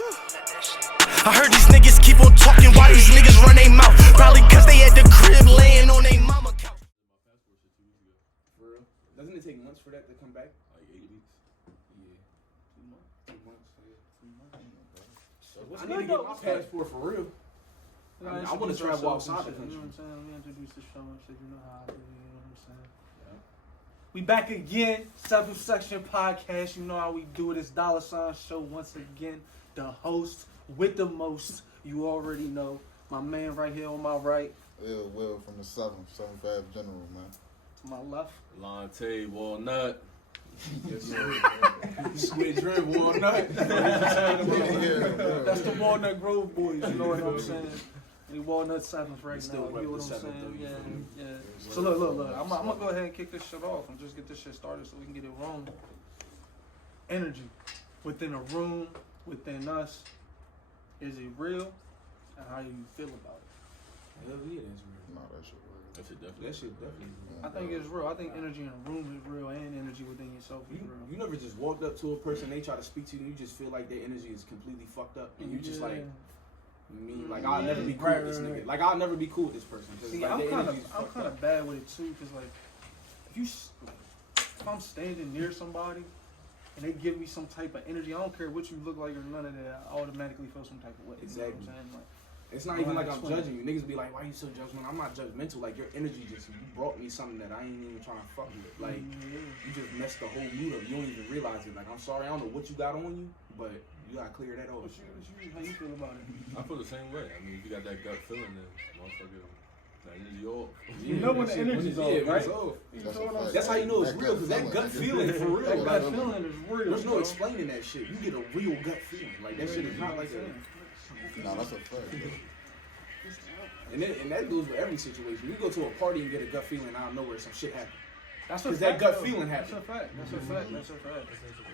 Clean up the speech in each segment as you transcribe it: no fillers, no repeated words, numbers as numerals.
I heard these niggas keep on talking while these niggas run their mouth. Probably cause they at the crib laying on their mama couch. For real? Doesn't it take months for that to come back? Like 8 weeks. Yeah. 2 months. 2 months. Yeah. 3 months. What's I need to get my passport for real. I want to travel outside the country. You know what I'm saying? We introduced the show and shit. You know how I do. You know what I'm saying? Yeah. We back again. 7th Section Podcast. You know how we do it. It's $sign Show once again. The host with the most. You already know. My man right here on my right. Will from the 7th Ave General, man. To my left. Lonte, Walnut. Yes, sir. Squid Drip, Walnut. That's the Walnut Grove boys. You know what I'm saying? We Walnut 7th right Still now. You know what I'm rep the saying? Yeah. So look. I'm gonna go ahead and kick this shit off and just get this shit started so we can get it rolling. Energy within a room, within us. Is it real? And how do you feel about it? Hell yeah, that's real. Nah, that shit real. That shit definitely real. I think it's real. I think energy in a room is real, and energy within yourself is real. You never just walked up to a person, they try to speak to you, and you just feel like their energy is completely fucked up, and you just like, I'll never be cool with this nigga. Like, I'll never be cool with this person. See, like, I'm kind of bad with it too, cause like, if I'm standing near somebody and they give me some type of energy, I don't care what you look like or none of that, I automatically feel some type of way. Exactly. You know what I'm saying? Like, it's not even like I'm judging you. Niggas be like, why you so judgmental? I'm not judgmental. Like, your energy you brought me something that I ain't even trying to fuck with. Like, you just messed the whole mood up. You don't even realize it. Like, I'm sorry, I don't know what you got on you, but you gotta clear that off. How you feel about it? I feel the same way. I mean, if you got that gut feeling, then motherfucker, that energy off. You know when the energy's off, right? That's how you know it's real, because that gut feeling for real. That gut feeling is real. There's no explaining that shit. You get a real gut feeling. Like, that shit is not like that. Nah, that's a fact. And that goes with every situation. You go to a party and get a gut feeling out of nowhere, some shit happens. That's because that gut feeling happens. That's a fact.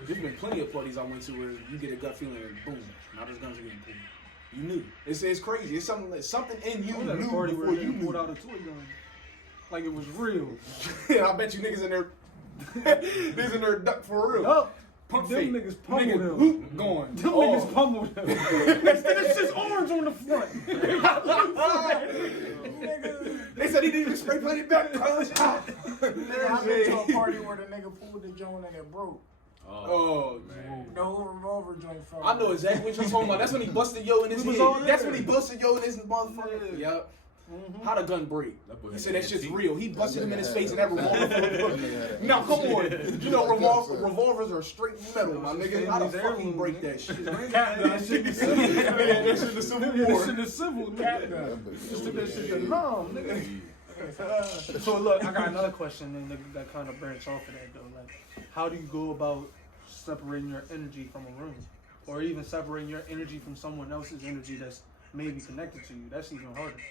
There's been plenty of parties I went to where you get a gut feeling and boom, now there's guns are getting pulled. You knew. It's crazy. It's something in you knew before you pulled out a toy gun. Like it was real. I bet you niggas in there duck for real. Yup. Pump them fake. niggas pummeled him. Hoop going. Them niggas pummeled him. This shit's orange on the front. They said he didn't even spray paint it back. I've been to a party where the nigga pulled the joint and it broke. Oh man. The whole revolver joint fell. I know exactly what you're talking about. That's when he busted yo in his head. That's when he busted yo in his motherfucker. Yup. How the gun break? He said that shit's real. He busted him in his face and that revolver. Now come on, you know revolvers are straight metal, my nigga. How the fuck he break that shit? That shit the Civil War. That shit the Civil War. Just took that shit to numb, nigga. So look, I got another question and that kind of branch off of that though. Like, how do you go about separating your energy from a room, or even separating your energy from someone else's energy that's maybe connected to you? That's even harder.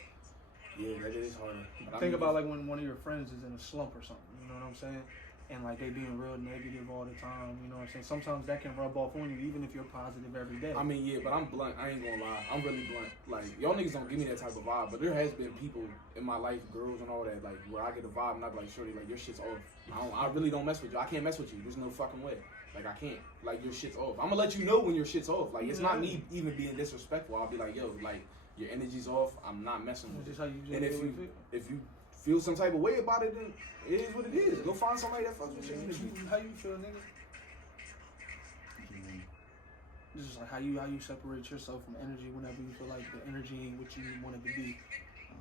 Yeah, that is harder. Think about like when one of your friends is in a slump or something, you know what I'm saying? And like they being real negative all the time, you know what I'm saying? Sometimes that can rub off on you even if you're positive every day. I mean, yeah, but I'm blunt. I ain't gonna lie. I'm really blunt. Like, y'all niggas don't give me that type of vibe, but there has been people in my life, girls and all that, like, where I get a vibe and I be like, shorty, like, your shit's off. I really don't mess with you. I can't mess with you. There's no fucking way. Like, I can't. Like, your shit's off. I'm gonna let you know when your shit's off. Like, it's not me even being disrespectful. I'll be like, yo, like, your energy's off. I'm not messing with you. And if you feel some type of way about it, then it is what it is. Go find somebody that fucks with your energy. How you feel, nigga? This is like how you separate yourself from energy whenever you feel like the energy ain't what you want it to be.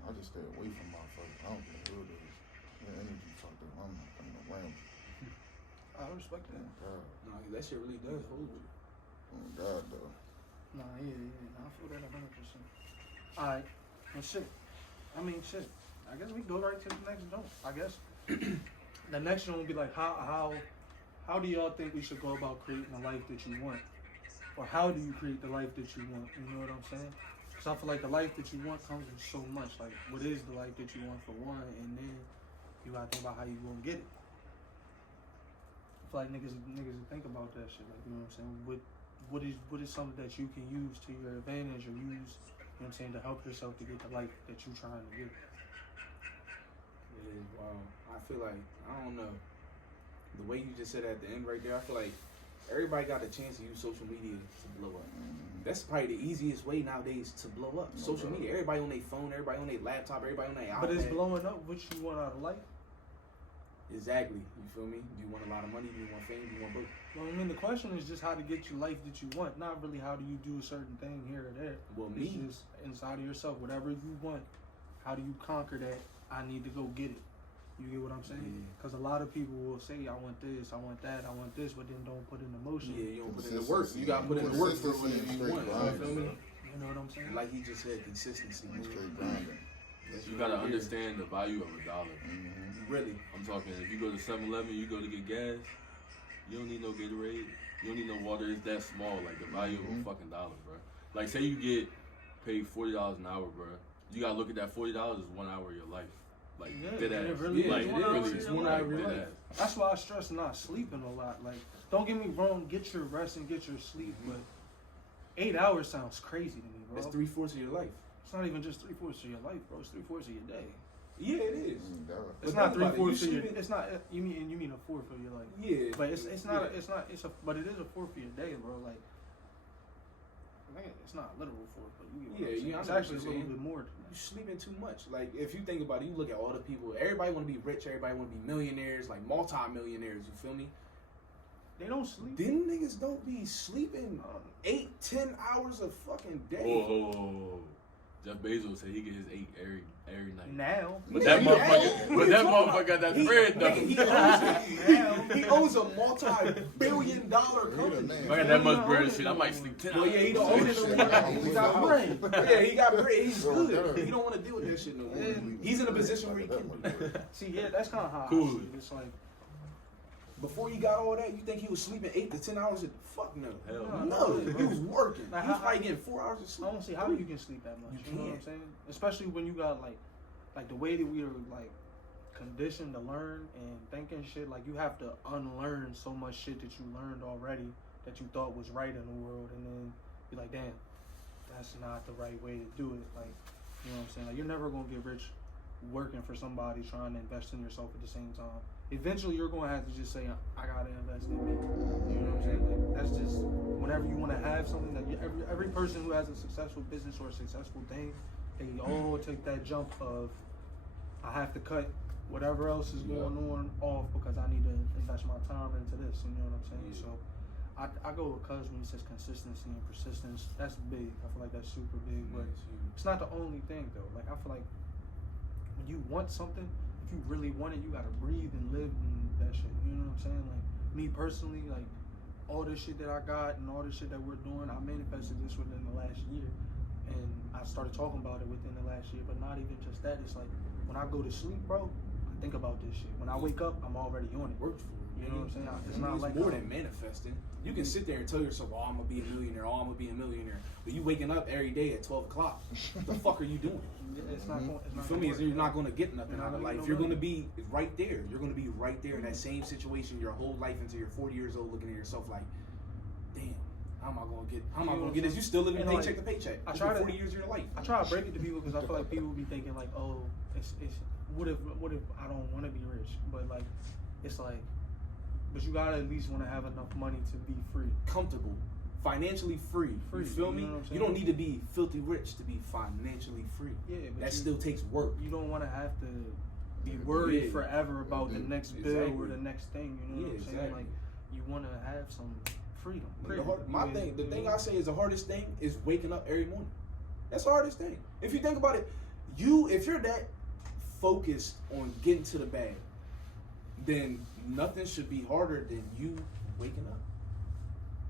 I just stay away from motherfuckers. I don't care who it is. Your energy fucked up. I'm not coming around. I respect that. Nah, that shit really does hold you. Oh God, though. Nah, yeah. I feel that 100%. Alright, well shit. I guess we go right to the next joint. I guess the next one will be like how do y'all think we should go about creating the life that you want, or how do you create the life that you want? You know what I'm saying? So I feel like the life that you want comes with so much. Like, what is the life that you want for one, and then you gotta think about how you gonna get it. I feel like niggas think about that shit. Like, you know what I'm saying? What is something that you can use to your advantage, or use, you know what I'm saying, to help yourself to get the life that you're trying to get? Yeah, wow. I feel like, I don't know. The way you just said at the end right there, I feel like everybody got a chance to use social media to blow up. That's probably the easiest way nowadays to blow up. Social media. Everybody on their phone, everybody on their laptop, everybody on their iPad. But it's blowing up what you want out of life. Exactly. You feel me? Do you want a lot of money? Do you want fame? Do you want both? Well, I mean, the question is just how to get you life that you want. Not really how do you do a certain thing here or there. Well, It's just inside of yourself. Whatever you want, how do you conquer that? I need to go get it. You get what I'm saying? Because a lot of people will say, I want this, I want that, I want this, but then don't put in the motion. Yeah, you don't put in the work. You got to put in the work for whatever you want. You feel me? You know what I'm saying? Like he just said, consistency. Straight grinding. You gotta understand the value of $1. Really. I'm talking, if you go to 7-Eleven, you go to get gas, you don't need no Gatorade, you don't need no water. It's that small, like the value of a fucking dollar, bro. Like, say you get paid $40 an hour, bro. You gotta look at that $40 as 1 hour of your life. Like, dead ass. It really like, is it 1 hour really of is your 1 life, hour of your bro. life. That's why I stress not sleeping a lot. Like, don't get me wrong, get your rest and get your sleep, but 8 hours sounds crazy to me, bro. That's 3/4 of your life. It's not even just 3/4 of your life, bro. It's 3/4 of your day. Yeah, it is. It's But not think about it, 3/4 of your. sleeping- It's not. You mean a fourth of your life. Yeah. But it's not. Yeah. It's not. It's a. But it is a fourth of your day, bro. Like, it's not a literal fourth, but you get what I'm saying. you It's know what actually a you're little saying. bit more. You sleeping too much. Like, if you think about it, you look at all the people. Everybody want to be rich. Everybody want to be millionaires, like multi-millionaires. You feel me? They don't sleep. Them niggas don't be sleeping 8-10 hours a fucking day. Oh, Jeff Bezos said he get his 8 every night. Now. But that motherfucker got that bread though. He owns a multi-billion-dollar company. If I got that much bread and shit, I might sleep 10 hours. Well, yeah, he don't own it no more. He got brain. Yeah, he got bread. He's good. He don't want to deal with that shit no more. He's in a position where he can do it. See, yeah, that's kind of how. Cool. I see it. It's like. Before he got all that, you think he was sleeping 8 to 10 hours a fuck no. Hell No, he was working. Now, He was how- probably getting 4 hours of I sleep. don't see how you can sleep that much. You You know what I'm can't. saying? Especially when you got like the way that we are like conditioned to learn and thinking shit. Like you have to unlearn so much shit that you learned already that you thought was right in the world, and then you're like, damn, that's not the right way to do it. Like, you know what I'm saying? Like you're never gonna get rich working for somebody trying to invest in yourself at the same time. Eventually, you're gonna have to just say, I gotta invest in me. You know what I'm saying? Like that's just whenever you want to have something that every person who has a successful business or a successful thing, they all take that jump of I have to cut whatever else is going on off because I need to invest my time into this. You know what I'm saying? So I go with Cuz when he says consistency and persistence. That's big. I feel like that's super big, but it's not the only thing though. Like I feel like when you want something, if you really want it, you gotta breathe and live in that shit. You know what I'm saying? Like me personally, like all this shit that I got and all this shit that we're doing, I manifested this within the last year, and I started talking about it within the last year. But not even just that. It's like when I go to sleep, bro, I think about this shit. When I wake up, I'm already on it. Worked for it. You know what I'm saying? It's not It's like more than manifesting. You can sit there and tell yourself, "Oh, I'm gonna be a millionaire. Oh, I'm gonna be a millionaire." But you waking up every day at 12 o'clock. What the fuck are you doing? It's not. It's You not feel me? You're not gonna get nothing You're out not of gonna life. get You're no gonna be right there. You're gonna be right there in that same situation your whole life until you're 40 years old, looking at yourself like, "Damn, how am I gonna get this?" You still living And paycheck like, to paycheck. I It's try been to- 40 years of your life. I try to break it to people because I feel like people be thinking like, oh, it's what if I don't want to be rich? But like, it's like, but you gotta at least want to have enough money to be free. Comfortable, financially free. You feel me? You know what I'm You don't saying? need to be filthy rich to be financially free. Yeah, but That you, still takes work. you don't want to have to be worried Yeah. forever about the next bill or Exactly. the next thing. You know what I'm saying? Exactly. Like, you want to have some freedom. The thing I say is the hardest thing is waking up every morning. That's the hardest thing. If you think about it, if you're that focused on getting to the bag, then nothing should be harder than you waking up.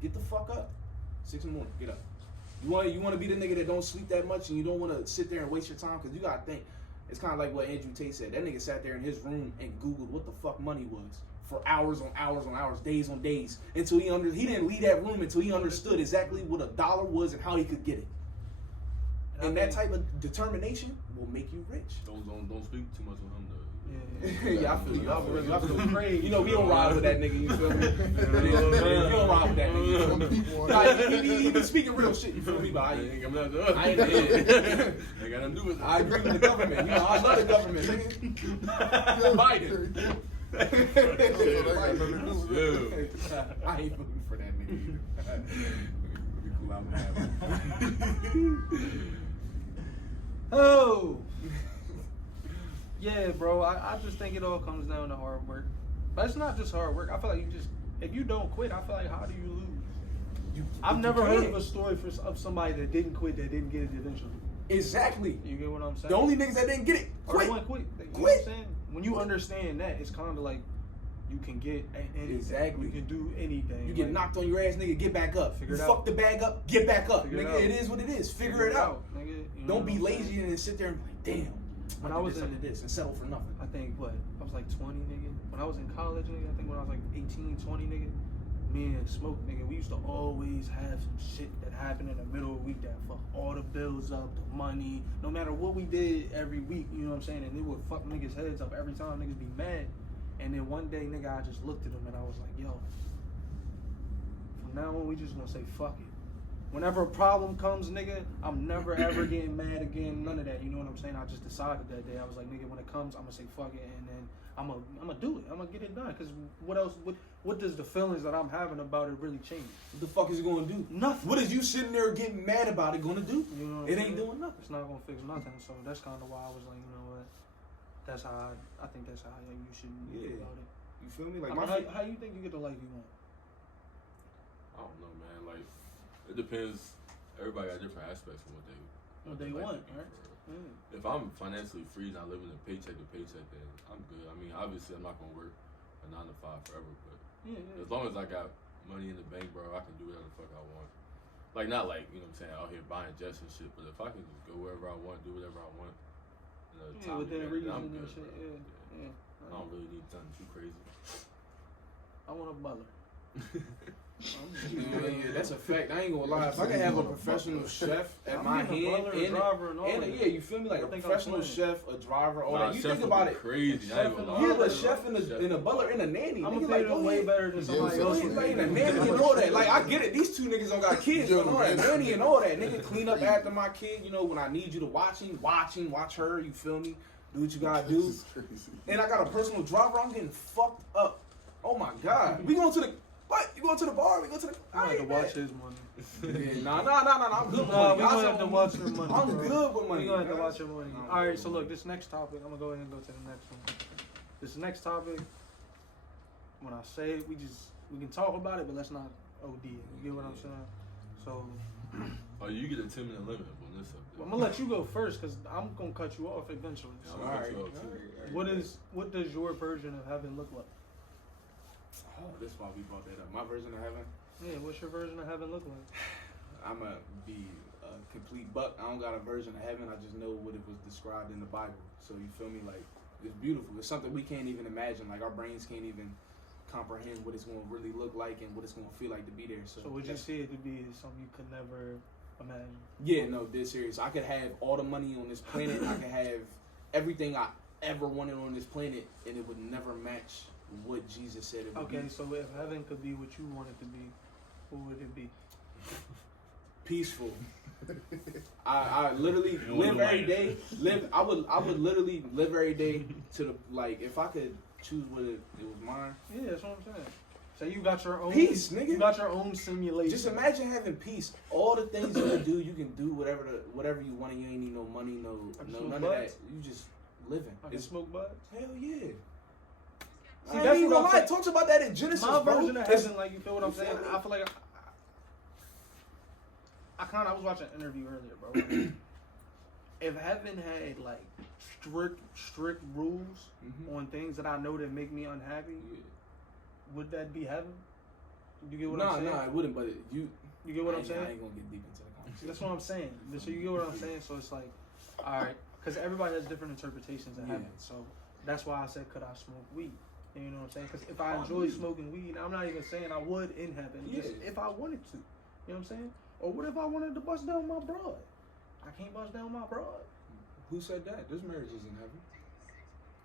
Get the fuck up. 6 in the morning, get up. You want to be the nigga that don't sleep that much and you don't want to sit there and waste your time, because you got to think. It's kind of like what Andrew Tate said. That nigga sat there in his room and Googled what the fuck money was for hours on hours on hours, days on days, until he didn't leave that room until he understood exactly what a dollar was and how he could get it. And that type of determination will make you rich. Don't speak too much on him though. Yeah, I feel you. I feel you. Crazy. You know, we don't ride with that nigga, you feel me? We don't ride with that nigga. Some people Like, he be speaking real shit, you feel me? But I ain't Ain't got nothing to I ain't- Ain't got nothing to do with it. I agree with the government. You know, I love the government, nigga. Biden. I ain't voting for that nigga either. Let me cool out my Oh. Yeah, bro. I just think it all comes down to hard work. But it's not just hard work. I feel like if you don't quit, I feel like how do you lose? I've never heard of a story of somebody that didn't quit that didn't get it eventually. Exactly. You get what I'm saying? The only niggas that didn't get it quit. You know what I'm saying? When you understand that, it's kind of like you can get anything. Exactly. You can do anything. You get knocked on your ass, nigga, get back up. Figure You it fuck out. the bag up, get back up. Figure it Nigga, out. it is what it is. Figure it out. Nigga. You know Don't be what I'm lazy saying? and sit there and be like, damn. When I was in this and settle for nothing. I think I was like 20, nigga. When I was in college, nigga, I think when I was like 18, 20, nigga, me and Smoke, nigga, we used to always have some shit that happened in the middle of the week that fuck all the bills up, the money, no matter what we did every week, you know what I'm saying? And it would fuck niggas' heads up every time niggas be mad. And then one day, nigga, I just looked at him and I was like, yo, from now on, we just gonna say fuck it. Whenever a problem comes, nigga, I'm never ever getting mad again, none of that. You know what I'm saying? I just decided that day. I was like, nigga, when it comes, I'm gonna say fuck it, and then I'm gonna do it. I'm gonna get it done. Cause what else? What does the feelings that I'm having about it really change? What the fuck is it gonna do? Nothing. What is you sitting there getting mad about it gonna do? You know what It I'm ain't saying? doing nothing. It's not gonna fix nothing. So that's kind of why I was like, you know what? That's how I think that's how you should think about it. You feel me? Like How you think you get the life you want? I don't know, man. Like, it depends. Everybody got different aspects of what they want, to be, right? for real. If I'm financially free, not living a paycheck to paycheck, then I'm good. I mean, obviously, I'm not gonna work a 9 to 5 forever, but as long as I got money in the bank, bro, I can do whatever the fuck I want. Like, not like, you know what I'm saying, out here buying jets and shit, but if I can just go wherever I want, do whatever I want, Within reason I'm and good, shit. bro. Yeah. I don't really need something too crazy. I want a butler. Yeah, that's a fact. I ain't gonna lie. If I can have a professional chef at my hand, a driver and all that. yeah, you feel me? Like a professional chef, a driver, all that. You chef think about would it. be crazy. I ain't gonna lie. Yeah, but chef and a butler and a nanny. I'm Nigga, gonna pay like, them go way ahead. better than somebody else. Like a nanny and all that. Like, I get it. These two niggas don't got kids, but all that nanny and all that. Nigga, clean up after my kid. You know, when I need you to watch her. You feel me? Do what you gotta do. This is crazy. And I got a personal driver. I'm getting fucked up. Oh my god. We going to the what? You going to the bar? We go to the. I have to watch his money. Yeah, nah. I'm good with Nah, money. we gonna have to watch your money. I'm bro. good with money. We gonna have to man. watch your money. All right, so look, this next topic, I'm gonna go ahead and go to the next one. This next topic, when I say it, we can talk about it, but let's not OD it. You get what I'm saying? So Oh, you get a 10-minute limit on this subject. I'm gonna let you go first because I'm gonna cut you off eventually. Yeah, So, I'm gonna cut you off, too. what does your version of heaven look like? Oh, that's why we brought that up. My version of heaven. Yeah, what's your version of heaven look like? I'ma be a complete buck. I don't got a version of heaven. I just know what it was described in the Bible. So you feel me? Like, it's beautiful. It's something we can't even imagine. Like, our brains can't even comprehend what it's gonna really look like and what it's gonna feel like to be there. So Would you see it to be something you could never imagine? Yeah, no, dead serious. I could have all the money on this planet. I could have everything I ever wanted on this planet, and it would never match what Jesus said it would be. Okay, so if heaven could be what you want it to be, what would it be? Peaceful. I literally live every day. I would literally live every day to the, like, if I could choose what it was mine. Yeah, that's what I'm saying. So you got your own Peace, nigga. You got your own simulation. Just imagine having peace. All the things you can do whatever you want. You ain't need no money, no none of that. You just living. I can smoke bud. Hell yeah. See, I that's ain't what gonna I'm lie. saying. It talks about that in Genesis, My bro. version of heaven, like, you feel what I'm You saying? feel me? I feel like I was watching an interview earlier, bro. If heaven had like strict rules on things that I know that make me unhappy, would that be heaven? You get what I'm saying? Nah, it wouldn't. But you get what I'm saying? I ain't gonna get deep into the conversation. That's what I'm saying. So you get what I'm saying? So it's like, all right, because everybody has different interpretations of heaven. So that's why I said, could I smoke weed? You know what I'm saying? Because if I enjoy smoking weed, I'm not even saying I would in heaven. Just if I wanted to. You know what I'm saying? Or what if I wanted to bust down my broad? I can't bust down my broad. Who said that? There's marriages in heaven.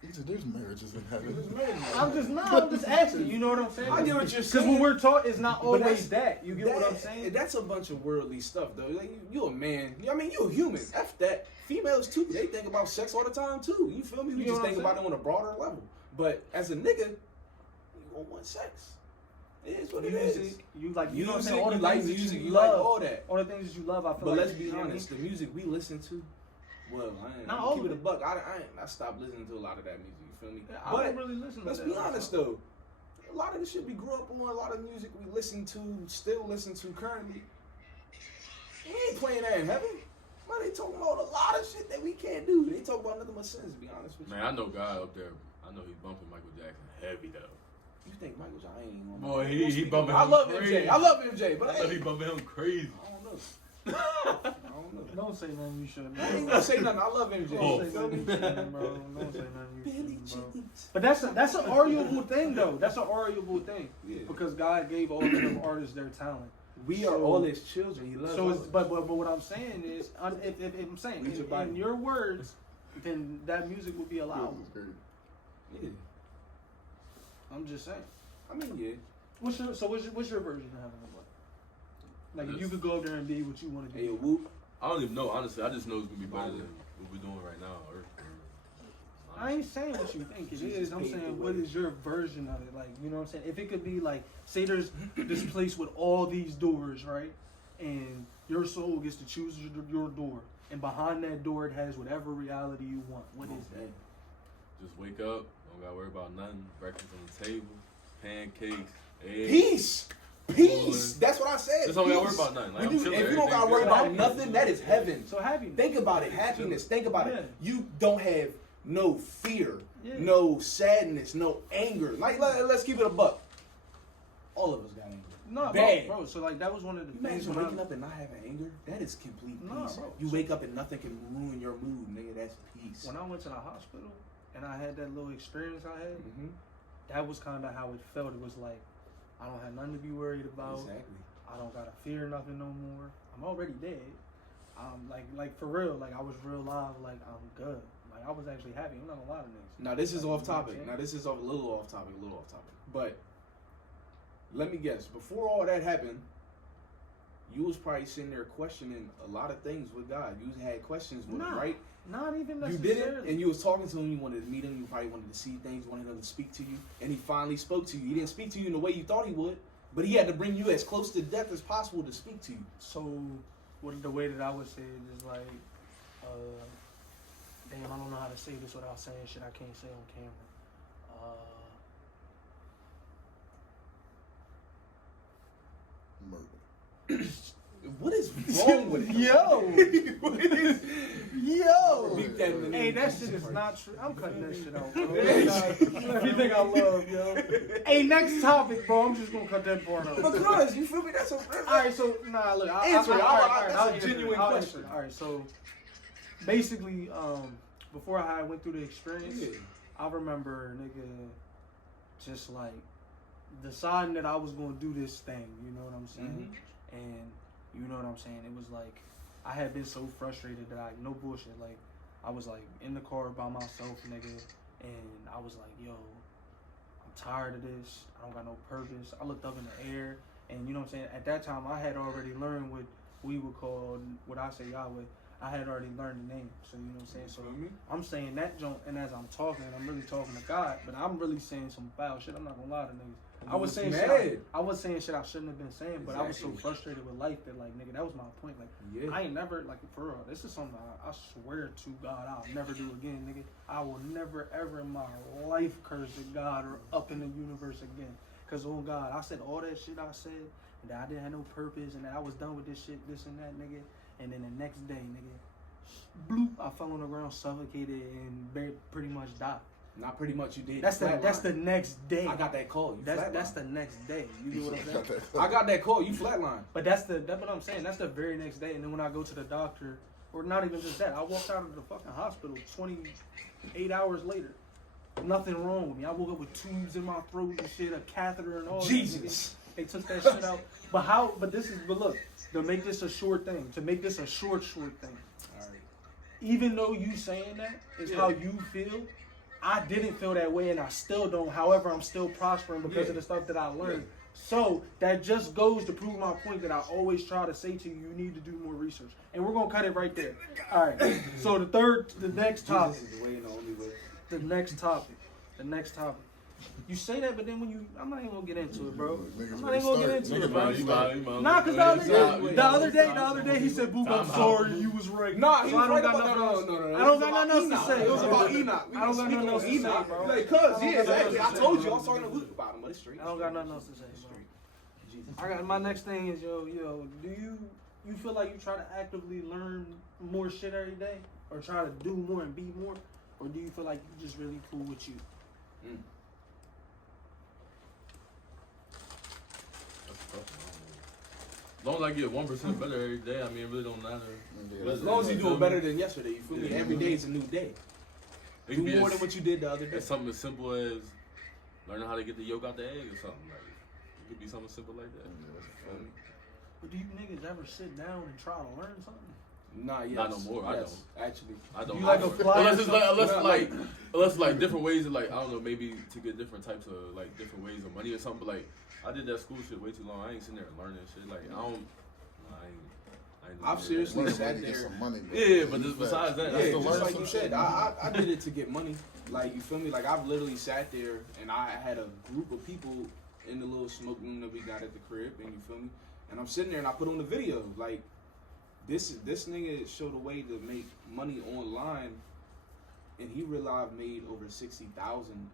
He said there's marriages in heaven. I'm just asking. You know what I'm saying? I get what you're Because saying. what we're taught is not But always that. You get what I'm saying? That's a bunch of worldly stuff, though. Like, you a man. I mean, you a human. F that. Females, too. They think about sex all the time, too. You feel me? We You know just what think I'm about it on a broader level. But as a nigga, you gonna want sex. It is what it is. You like You know what I'm saying? saying? All the You like things that music, you love, like all that. all the things that you love. I feel But like. let's be honest, the music we listen to, well, Not I all keep of it a it. buck. I stopped listening to a lot of that music. You feel me? Yeah, I But don't really listen to let's that. be honest though, a lot of the shit we grew up on, a lot of music we listen to, still listen to currently, we ain't playing that in heaven. Man, they talking about a lot of shit that we can't do. They talk about nothing but sins, to be honest with you. Man, I know God up there. I know he's bumping Michael Jackson heavy though. You think Michael Jackson ain't gonna Boy, he bumping I him love crazy. MJ. I love MJ, but I know he bumping him crazy. I don't know. I don't know. Don't say nothing you shouldn't. I ain't gonna say nothing. I love MJ. Don't say nothing you shouldn't, bro. Don't say nothing you Billy shouldn't, bro. Jeans. But that's an arguable thing, though. That's an arguable thing Yeah. because God gave all of them artists their talent. We are all his children. He loves So, us. but what I'm saying is, if I'm saying Read your Bible. in your words, then that music would be allowed. Yeah. I'm just saying. I mean, yeah. What's your version of having a butt? Like if you could go up there and be what you want to Hey, be. whoop. I don't even know, honestly. I just know it's gonna be better than what we're doing right now. I ain't saying what you think it is. I'm saying what is your version of it? Like, you know what I'm saying? If it could be like, say there's this place with all these doors, right? And your soul gets to choose your door. And behind that door, it has whatever reality you want. What is that? Just wake up, don't gotta worry about nothing. Breakfast on the table, pancakes, eggs. Peace. Peace. That's what I said. Just don't gotta worry Peace. about nothing. Like, When I'm you- chilling, if you don't gotta worry everything about good. nothing, that is heaven. So happiness. Think about it. Happiness. Think about Yeah. it. You don't have no fear, Yeah. no sadness, no anger. Like, let's keep it a buck. All of us got anger. No, Bad. bro. So like that was one of the things Imagine when waking I, up and not having anger. That is complete Nah, peace. bro. You wake up and nothing can ruin your mood, nigga. That's peace. when I went to the hospital and I had that little experience I had, Mm-hmm. that was kind of how it felt. It was like I don't have nothing to be worried about. Exactly. I don't gotta fear nothing no more. I'm already dead. Like for real. Like I was real live. Like I'm good. Like I was actually happy. I'm not a lot of niggas. Now this is Like, off you know what I'm topic. saying? Now this is a little off topic. But let me guess. Before all that happened, you was probably sitting there questioning a lot of things with God. You had questions with him, Nah, right? Not even You necessarily. did it, and you was talking to him. You wanted to meet him. You probably wanted to see things. Wanted him to speak to you, and he finally spoke to you. He didn't speak to you in the way you thought he would, but he had to bring you as close to death as possible to speak to you. So, what the way that I would say it is like, damn, I don't know how to say this without saying shit I can't say on camera. Murder. What is wrong with him? Yo, What is- yo. Beat that in the Hey, name. that shit is not true. I'm cutting that shit out, bro. Everything I love, yo. Hey, next topic, bro. I'm just gonna cut that part out. Because you feel me? That's a All right, so nah, look. Answer it. That's a answer it. genuine I'll question. answer it. All right, so basically, before I went through the experience, Yeah. I remember, nigga, just like deciding that I was gonna do this thing. You know what I'm saying? And you know what I'm saying? It was like I had been so frustrated that I no bullshit. Like I was like in the car by myself, nigga, and I was like, yo, I'm tired of this. I don't got no purpose. I looked up in the air, and you know what I'm saying? At that time, I had already learned what we would call, what I say Yahweh. I had already learned the name. So you know what I'm saying? So I'm saying that junk, and as I'm talking, I'm really talking to God, but I'm really saying some foul shit. I'm not gonna lie to niggas. I was saying shit. I was saying shit I shouldn't have been saying, but I was so frustrated with life that like, nigga, that was my point. Like, Yeah. I ain't never, like, for real, this is something I swear to God I'll never do again, nigga. I will never ever in my life curse at God or up in the universe again. Cause oh God, I said all that shit I said, and that I didn't have no purpose, and that I was done with this shit, this and that, nigga. And then the next day, nigga, bloop, I fell on the ground, suffocated, and pretty much died. Not pretty much you did. That's the next day. I got that call. You That's the next day. You know what I'm saying? I got that call. You flatline. But that's what I'm saying. That's the very next day. And then when I go to the doctor, or not even just that, I walked out of the fucking hospital 28 hours later. Nothing wrong with me. I woke up with tubes in my throat and shit, a catheter and all Jesus. that. They took that shit out. But look, to make this a short thing, to make this a short thing. All right. Even though you saying that is how you feel, I didn't feel that way and I still don't. However, I'm still prospering because of the stuff that I learned. So that just goes to prove my point that I always try to say to you, you need to do more research. And we're going to cut it right there. All right. So the next topic. Jesus is the way and the only way. The next topic the next topic. You say that, but then when I'm not even gonna get into it, bro. Niggas I'm not even gonna get into it, bro. Nah, Nah, cause the other day he said, "Boop, I'm sorry, you was right." Nah, he So was I don't right got about nothing no, else. no, no. I don't got nothing else to say. It was about Enoch. I don't got nothing else to say, bro. Like, cuz, yeah, exactly. I told you I was talking to Luke about him, but it's straight. I don't got nothing else to say, bro. I got my next thing is yo. Do you feel like you try to actively learn more shit every day, or try to do more and be more, or do you feel like you just really cool with you? As long as I get 1% better every day, I mean, it really don't matter. As long as you do it better than yesterday, you feel me? Every day is a new day. It Do could be more than what you did the other day. It's something as simple as learning how to get the yolk out the egg or something. Like, it could be something simple like that. But do you niggas ever sit down and try to learn something? Nah, yes. Not no more. I Yes, actually. I don't. You like apply Unless like different ways of like I don't know, maybe to get different types of like different ways of money or something. But like I did that school shit way too long. I ain't sitting there learning shit. Like I ain't. I've seriously Money, sat get there. some money, bro. Yeah, but just besides that, Yeah, to just learn like some you shit, said, man. I did it to get money. Like, you feel me? Like, I've literally sat there and I had a group of people in the little smoke room that we got at the crib, and you feel me? And I'm sitting there and I put on the video. Like, this nigga showed a way to make money online, and he realized made over $60,000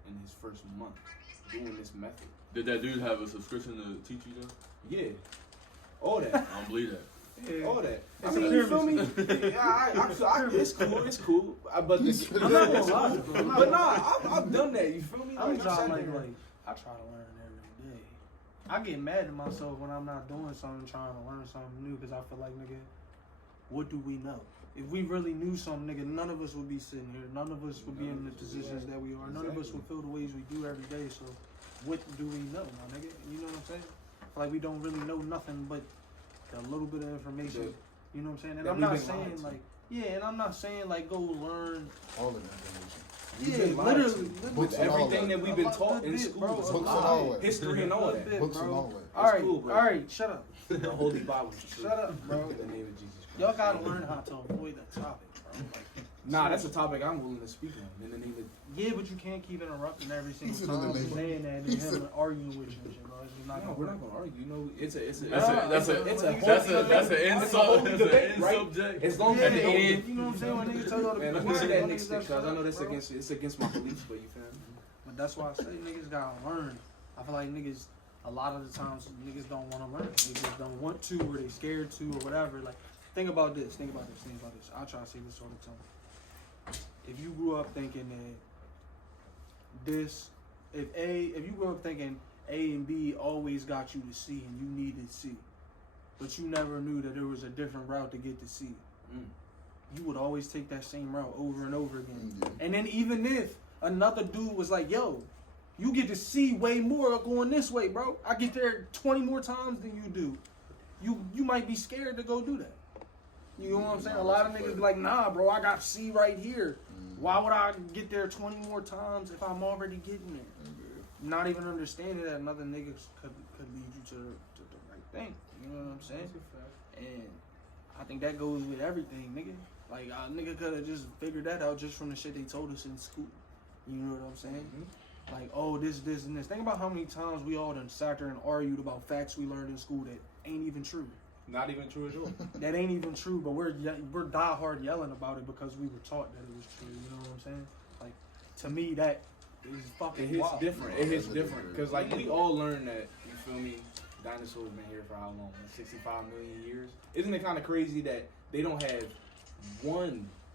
in his first month doing this method. Did that dude have a subscription to teach you though? Yeah. All that. I don't believe that. Yeah. All that. I It's a mean, you feel pyramid me? Yeah, it's cool. It's cool. But I'm not gonna lie, bro. But nah, I've done that. You feel me? I'm sat trying there. I try to learn every day. I get mad at myself when I'm not doing something, trying to learn something new, because I feel like, nigga, what do we know? If we really knew something, nigga, none of us would be sitting here. None of us would be in the positions that we are. None of us would feel the ways we do every day. So, what do we know, my nigga? You know what I'm saying? I feel like we don't really know nothing but a little bit of information. You know what I'm saying? And that I'm we've not been lied saying to. like, yeah, and I'm not saying like go learn. All of the information. We've Yeah, been lied literally. to. Books With and all everything that we've been taught in Bit, school, bro. it's a Books and lie. all that. History and all that. Bit, Books and bro. all that. All right, cool, bro. all right, shut up. The Holy Bible is true. Shut up, bro. In the name of Jesus Christ. Y'all gotta learn how to avoid that topic, bro. Like, Nah, that's a topic I'm willing to speak on. In the name of yeah, but you can't keep interrupting every single said time in the he's name saying that and him arguing with you and shit, bro. It's just not no, gonna we're work. not gonna argue. You know, it's an That's an holy end debate, right? subject. As long as At the they don't- end. You know what I'm saying? When niggas tell y'all to Man, be let me see quiet, that y'all Knicks niggas stick, gotta cause I shut know up, that's bro. it's against my beliefs, but you feel me? But that's why I say niggas gotta learn. I feel like niggas, a lot of the times, niggas don't want to learn. They just don't want to, or they scared to, or whatever. Like, think about this. Think about this. I try to say this all the time. If you grew up thinking that if you grew up thinking A and B always got you to C and you needed C, but you never knew that there was a different route to get to C, you would always take that same route over and over again. And then even if another dude was like, yo, you get to see way more going this way, bro. I get there 20 more times than you do. You might be scared to go do that. You know what I'm saying? A lot of niggas be like, nah, bro, I got C right here. Why would I get there 20 more times if I'm already getting there? Not even understanding that another nigga could lead you to the right thing. You know what I'm saying? And I think that goes with everything, nigga. Like, a nigga could have just figured that out just from the shit they told us in school. You know what I'm saying? Like, oh, this, and this. Think about how many times we all done sat there and argued about facts we learned in school that ain't even true. Not even true at all. That ain't even true, but we're diehard yelling about it because we were taught that it was true. You know what I'm saying? Like, to me, that is fucking It hits wild. different. It hits different. Because, like, we all learned that, you feel me, dinosaurs been here for how long? 65 million years? Isn't it kind of crazy that they don't have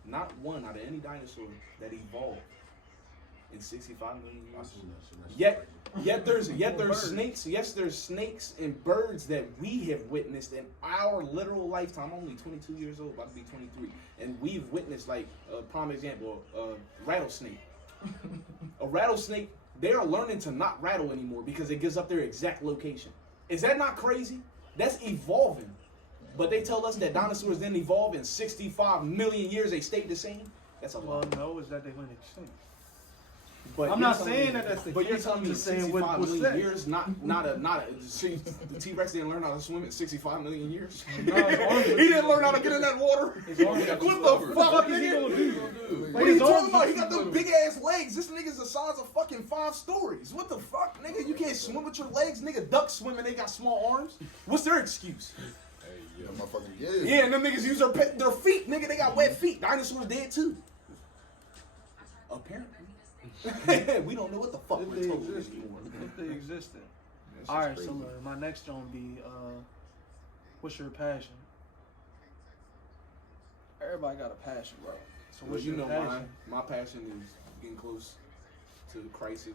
not one out of any dinosaur that evolved in 65 million years? Yet there's snakes. Yes, there's snakes and birds that we have witnessed in our literal lifetime. I'm only 22 years old, about to be 23, and we've witnessed, like, a prime example, a rattlesnake. A rattlesnake, they are learning to not rattle anymore because it gives up their exact location. Is that not crazy? That's evolving. But they tell us that dinosaurs didn't evolve in 65 million years. They stayed the same. That's a Well, lot. no, is that they went extinct. But I'm not saying that that's the But case. you're telling I'm me just saying 65 what was million said. years, not a. See, the T-Rex didn't learn how to swim in 65 million years. No, his arms He are- didn't learn how to get in that water. His arms are- What the fuck, is he nigga? gonna do? What are you His arms talking about? are He got too them little. big ass legs. This nigga's the size of fucking 5 stories. What the fuck, nigga? You can't swim with your legs, nigga. Ducks swim and they got small arms. What's their excuse? Hey, yo. That motherfucking yeah. Yeah, and them niggas use their feet, nigga. They got wet feet. Dinosaurs dead too. Apparently. We don't know what the fuck If we're they told existed. anymore. If they existed. That shit's All right, crazy. so look, my next one be, what's your passion? Everybody got a passion, bro. So Well, what's you your know passion? mine. My passion is getting close to the crisis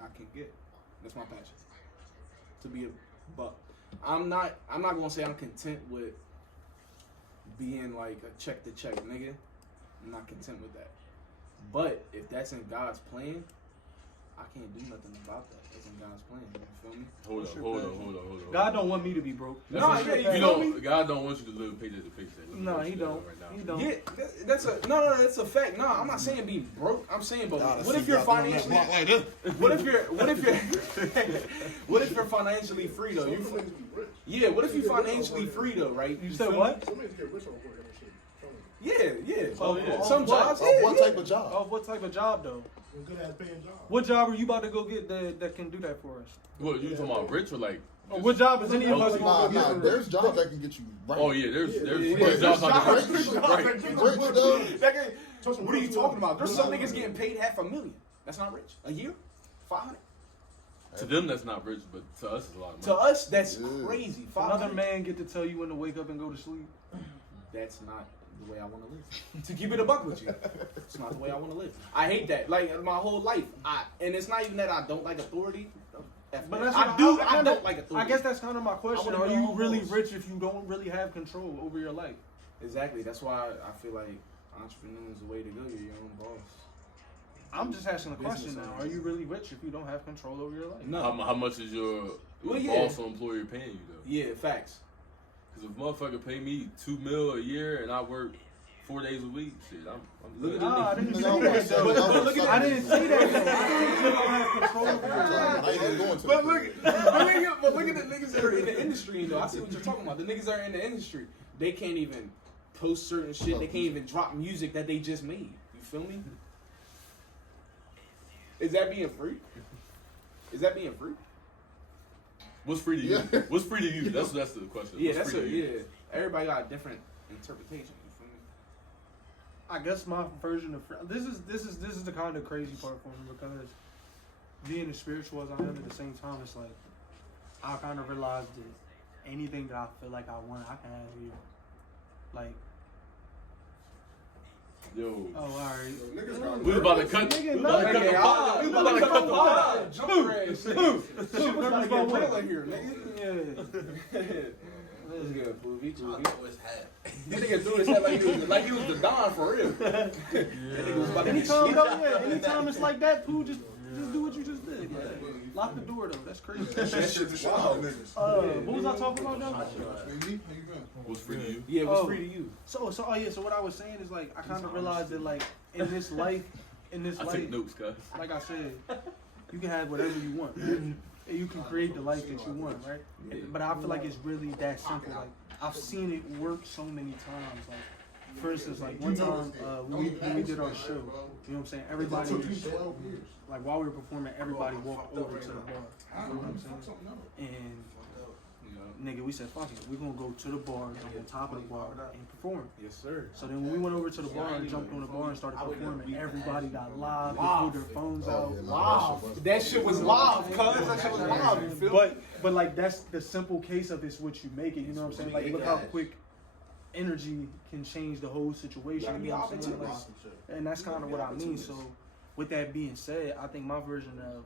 I can get. That's my passion. To be a buck. I'm not gonna say I'm content with being like a check to check nigga. I'm not content with that. But if that's in God's plan, I can't do nothing about that. That's in God's plan. You feel me? Hold on. God don't want me to be broke. That's No, what yeah, you you know, feel me? God don't want you to live paycheck to paycheck. Let me No, let he you know don't. right now. He don't. Yeah, that's a no. That's a fact. No, I'm not saying be broke. I'm saying, but what if you're financially? What if you're financially free though? Yeah. What if you're financially free though? Right? You said feel what? me? Some niggas get rich on working that shit. Yeah. Oh, yeah. Some jobs. Of Yeah, what yeah. type of job? Oh, what type of job though? A good ass paying job. What job are you about to go get that can do that for us? What, you talking about rich or like? Or what job is any of us Nah, going to go get? there's jobs that can get you right. Oh yeah, there's Yeah, jobs out there. Rich, Right. though. What are you talking about? There's some niggas getting paid $500,000. That's not rich. A year, 500. To them that's not rich, but to us it's a lot of To money. us, that's Yeah. crazy. Another 500. man get to tell you when to wake up and go to sleep. That's not the way I want to live. To keep it a buck with you, it's not the way I want to live. I hate that. Like my whole life, and it's not even that I don't like authority. But that's I what do. I kinda- don't like authority. I guess that's kind of my question. I Are wanna be you my own really boss. rich if you don't really have control over your life? Exactly. That's why I feel like entrepreneur is the way to go. You're your own boss. I'm just asking a question Business now. owners. Are you really rich if you don't have control over your life? No. How much is your Well, yeah. boss or employer paying you though? Yeah. Facts. Because if motherfucker pay me $2 million a year and I work 4 days a week, shit, I'm Look good. at Nah, I didn't Nigga, say I that. wanna say- though. I wanna say- I didn't say that. Though. I think you don't have control over your life. I ain't even going to But the look, but look at the niggas that are in the industry, though. I see what you're talking about. The niggas that are in the industry, they can't even post certain shit. They can't even drop music that they just made. You feel me? Is that being free? Is that being free? What's free to you? Yeah. What's free to you? That's the question. Yeah, What's that's free a to you? yeah. Everybody got a different interpretation. You feel me? I guess my version of this is the kind of crazy part for me because being as spiritual as I am at the same time, it's like I kind of realized that anything that I feel like I want, I can have here. Like, Yo. oh, all right. We was about to cut. Nigga, We was about to cut the pod. We was about to cut the pod. Jump your ass. Shit was about to get real in here, nigga. Yeah. Let's get Poovy. This nigga threw his head like he was the Don for real. That nigga was about to get Anytime, shit. though, yeah, anytime it's like that, Pooh, just do what you just did. Yeah. Lock the door though. That's crazy. That shit's wild, niggas. What was I talking about now? What's free to you? Yeah, it was Oh. free to you. So what I was saying is like I kind of realized that like in this life, I take notes, cuz. like I said, you can have whatever you want. And you can create the life that you want, right? But I feel like it's really that simple. Like I've seen it work so many times. Like for instance, like one time when we did our show, you know what I'm saying? Everybody, like while we were performing, everybody walked over to the bar. You know what I'm saying? And nigga, we said, fuck it, we're gonna go to the bar, jump on top of the bar, and perform. Yes, sir. So then when we went over to the bar and jumped on the bar and started performing, everybody got live, they pulled their phones out. Wow, that shit was live, cuz. That shit was live. You feel me? But like that's the simple case of it's what you make it, you know what I'm saying? Like look how quick energy can change the whole situation, you know what I'm saying? Like, and that's kind of what I mean. So with that being said, I think my version of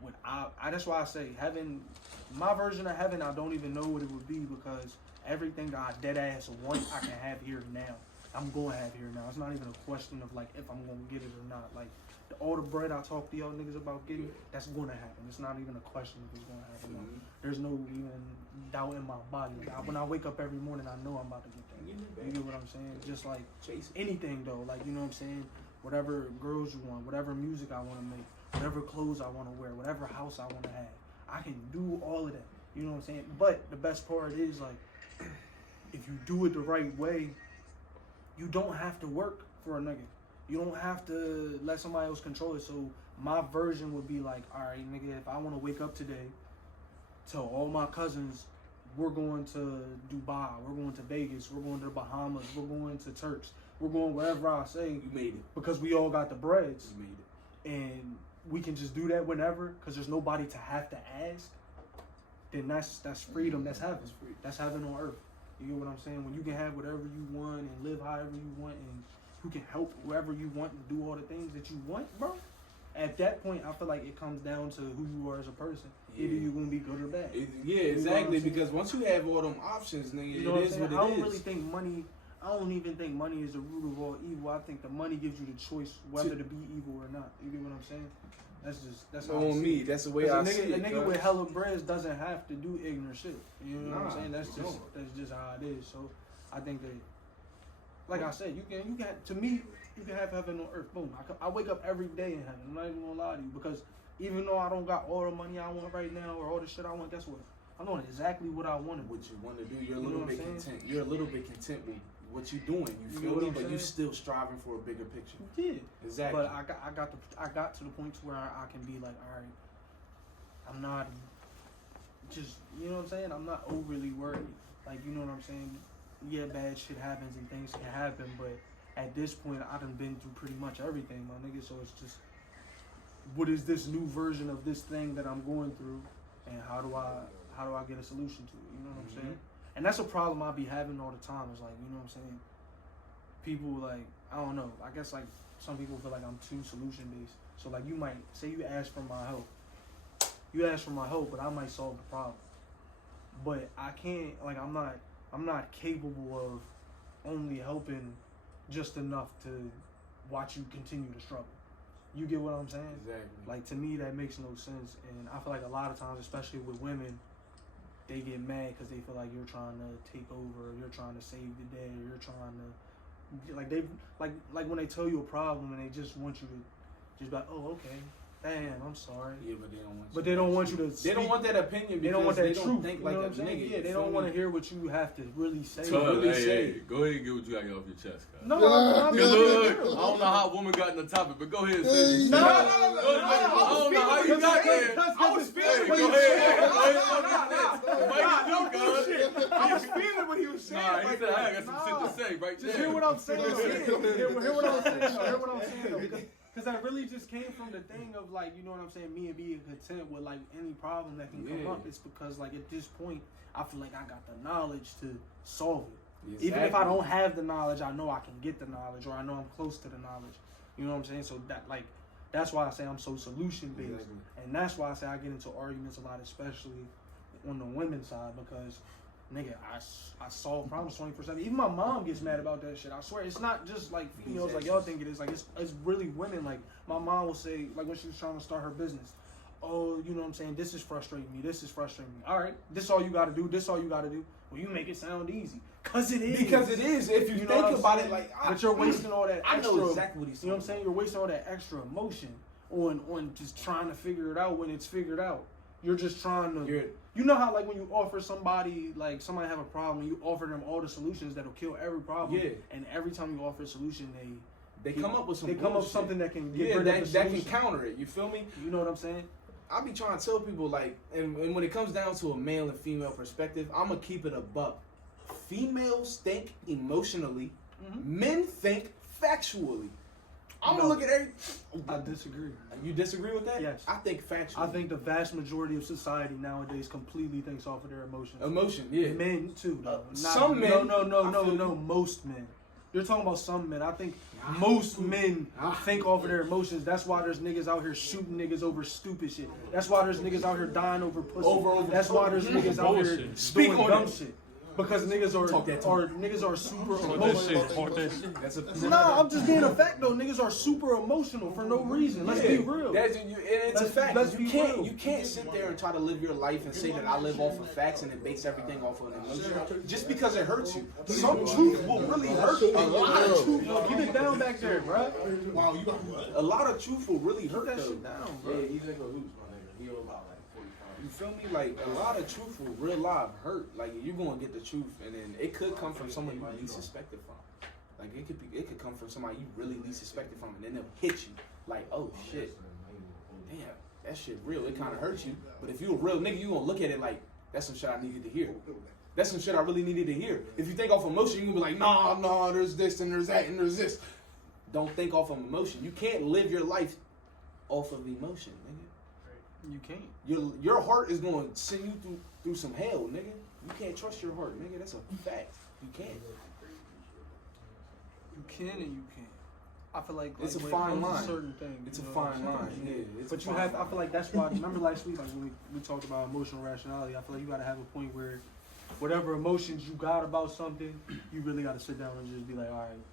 what I that's why I say heaven, my version of heaven, I don't even know what it would be because everything that I dead ass want, I can have here now. I'm going to have here now. It's not even a question of like if I'm going to get it or not. Like all the bread I talk to y'all niggas about getting, that's going to happen. It's not even a question if it's going to happen. No. There's no even doubt in my body. When I wake up every morning, I know I'm about to get that. You get what I'm saying? Just like anything though, like you know what I'm saying? whatever girls you want, whatever music I want to make, whatever clothes I want to wear, whatever house I want to have. I can do all of that. You know what I'm saying? But the best part is, like, if you do it the right way, you don't have to work for a nigga. You don't have to let somebody else control it. So my version would be like, all right, nigga, if I want to wake up today, tell all my cousins, we're going to Dubai, we're going to Vegas, we're going to the Bahamas, we're going to Turks, we're going wherever I say. You made it. Because we all got the breads. You made it. And we can just do that whenever, because there's nobody to have to ask. Then that's freedom. That's heaven. That's heaven on earth. You get what I'm saying? When you can have whatever you want and live however you want, and you can help whoever you want and do all the things that you want, bro. At that point, I feel like it comes down to who you are as a person. Yeah. Either you're gonna be good or bad. Yeah, exactly. Because once you have all them options, nigga, you know it is what it is. I don't really think money. I don't even think money is the root of all evil. I think the money gives you the choice whether to be evil or not. You get what I'm saying? That's how on me. That's the way I see it. A nigga with hella breads doesn't have to do ignorant shit. You know what I'm saying? That's just how it is. So I think that, like I said, you can to me, you can have heaven on earth. Boom. I wake up every day in heaven. I'm not even gonna lie to you, because even though I don't got all the money I want right now or all the shit I want, guess what? I'm doing exactly what I wanted. What you want to do, you're a little bit content. You're a little bit content with what you're doing. You feel me? But you still striving for a bigger picture. Yeah, exactly. But I got to the point to where I can be like, all right, I'm not just, you know what I'm saying? I'm not overly worried. Like, you know what I'm saying? Yeah, bad shit happens and things can happen, but at this point, I done been through pretty much everything, my nigga. So it's just, what is this new version of this thing that I'm going through, and how do I get a solution to it? You know what I'm saying? And that's a problem I be having all the time. Is like, you know what I'm saying? People like, I don't know. I guess like some people feel like I'm too solution based. So like, you might say you ask for my help. You ask for my help, but I might solve the problem. But I can't. Like, I'm not capable of only helping just enough to watch you continue to struggle. You get what I'm saying? Exactly. Like, to me, that makes no sense. And I feel like a lot of times, especially with women, they get mad because they feel like you're trying to take over, or you're trying to save the day, or you're trying to, like when they tell you a problem and they just want you to just be like, oh, okay, damn, I'm sorry. Yeah, but they don't want you. But they don't want you to. They don't want that opinion. They don't want that they truth. don't think you like know a what I'm saying? nigga. Yeah, they don't want to hear what you have to really say. Hey, say. Go ahead and get what you got to get off your chest, guys. No, I'm look, I don't know how a woman got in the topic, but go ahead and say this. No, I don't know how you got there. I was feeling what Go he was ahead. saying. I was feeling what he was saying. Nah, he said I got some shit to say right there. Just hear what I'm saying. Hear what I'm saying. Hear what I'm saying. Because that really just came from the thing of, like, you know what I'm saying, me and being content with, like, any problem that can come up. It's because, like, at this point, I feel like I got the knowledge to solve it. Exactly. Even if I don't have the knowledge, I know I can get the knowledge, or I know I'm close to the knowledge. You know what I'm saying? So that, like, that's why I say I'm so solution based. Exactly. And that's why I say I get into arguments a lot, especially on the women's side, because nigga, I solve problems 24/7. Even my mom gets mad about that shit. I swear, it's not just like females like y'all think it is. Like, it's really women. Like, my mom will say, like, when she was trying to start her business, oh, you know what I'm saying, this is frustrating me. This is frustrating me. All right, this all you got to do. This all you got to do. Well, you make it sound easy. Because it is. Because it is. If you think about it, like, but you're wasting all that extra. I know exactly what he's saying. You know what I'm saying? You're wasting all that extra emotion on just trying to figure it out when it's figured out. You're just trying to. You know how, like, when you offer somebody, like, somebody have a problem, you offer them all the solutions that'll kill every problem. Yeah. And every time you offer a solution, they come up with some. They come up with something that can get rid of the solution. That can counter it. You feel me? You know what I'm saying? I be trying to tell people, like, and when it comes down to a male and female perspective, I'm gonna keep it a buck. Females think emotionally. Mm-hmm. Men think factually. I'm gonna look at every. I disagree. You disagree with that? Yes. I think factually. I think the vast majority of society nowadays completely thinks off of their emotions. Emotion, yeah. Men too, though. Some men. No. Most men. You're talking about some men. I think most men think off of their emotions. That's why there's niggas out here shooting niggas over stupid shit. That's why there's niggas out here dying over pussy. That's why there's niggas out here doing dumb shit. Because niggas Talk that are talk. niggas are super Talk that emotional. shit. Talk that shit. That's a Nah, I'm just being a fact though. Niggas are super emotional for no reason. Let's be real. That's, and it's a fact. let's You be can't real. you can't sit there and try to live your life and say that I live off of facts and it based everything off of an emotion. Just because it hurts you. Some truth will really hurt you. A lot of truth. Yo, get it down back there, bro. A lot of truth will really hurt That though. shit down, bro. Yeah, he's gonna go lose, my nigga. He about like 45. You feel me? Like a lot of truth will real life hurt. Like you're gonna get the truth, and then it could come from someone you least suspected from. Like it could come from somebody you really least suspected from, and then they'll hit you. Like, oh shit, damn, that shit real. It kind of hurts you. But if you a real nigga, you gonna look at it like that's some shit I needed to hear. That's some shit I really needed to hear. If you think off emotion, you gonna be like, nah, there's this and there's that and there's this. Don't think off of emotion. You can't live your life off of emotion, nigga. You can't. Your heart is going to send you through some hell, nigga. You can't trust your heart, nigga. That's a fact. You can't. You can and you can't. I feel like It's a when it fine comes to line. certain things. It's a you know what fine I'm line. saying? Yeah, it's But a you fine have. I line. feel like that's why. Remember last week, like when we talked about emotional rationality. I feel like you gotta have a point where, whatever emotions you got about something, you really gotta sit down and just be like, all right,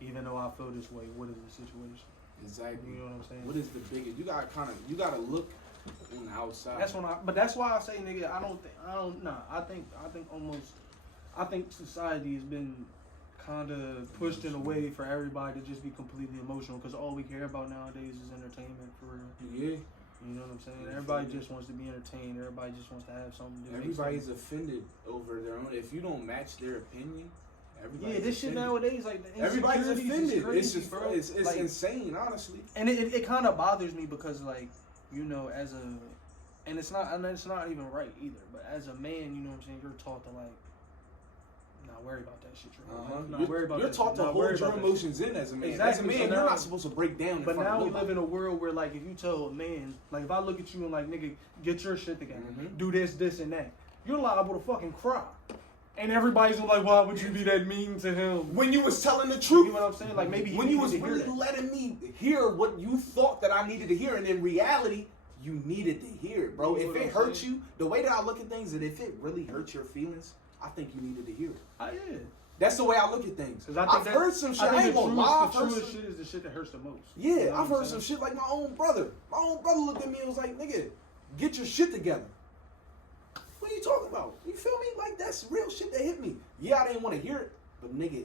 even though I feel this way, what is the situation? Exactly. You know what I'm saying? What is the biggest? You gotta look on the outside. But that's why I say, nigga, I think society has been kind of pushed in a way for everybody to just be completely emotional because all we care about nowadays is entertainment for real. Yeah. You know what I'm saying? Everybody just wants to be entertained. Everybody just wants to have something to make Everybody's something. offended over their own. If you don't match their opinion, everybody's Yeah, this shit offended. nowadays, like the Everybody's insecurities is offended. crazy, It's just bro. it's Like, insane, honestly. and it kind of bothers me because like, you know, and it's not even right either. But as a man, you know what I'm saying, you're taught to like not worry about that shit. Not worry about You're that taught shit. to Not worry hold your about that emotions in as a man. Exactly. As a man, So you're now- not supposed to break down. But in front now of we nobody. live in a world where, like, if you tell a man, like, if I look at you and, like, nigga, get your shit together, do this, and that, you're liable to fucking cry. And everybody's gonna be like, why would you be that mean to him? When you was telling the You truth, know what I'm saying? Like, maybe when you needed was to hear really that. letting me hear what you thought that I needed to hear, and in reality, you needed to hear it, bro. You know If what it I'm hurts saying? you, the way that I look at things, and if it really hurts your feelings, I think you needed to hear it. Oh, yeah. That's the way I look at things. 'Cause I think I've that- heard some shit. I think ain't the gonna lie. I've the heard truest some- shit is the shit that hurts the most. Yeah, You know I've what I'm heard some saying? shit like my own brother. My own brother looked at me and was like, nigga, get your shit together. What are you talking about? You feel me? Like, that's real shit that hit me. Yeah, I didn't want to hear it, but nigga,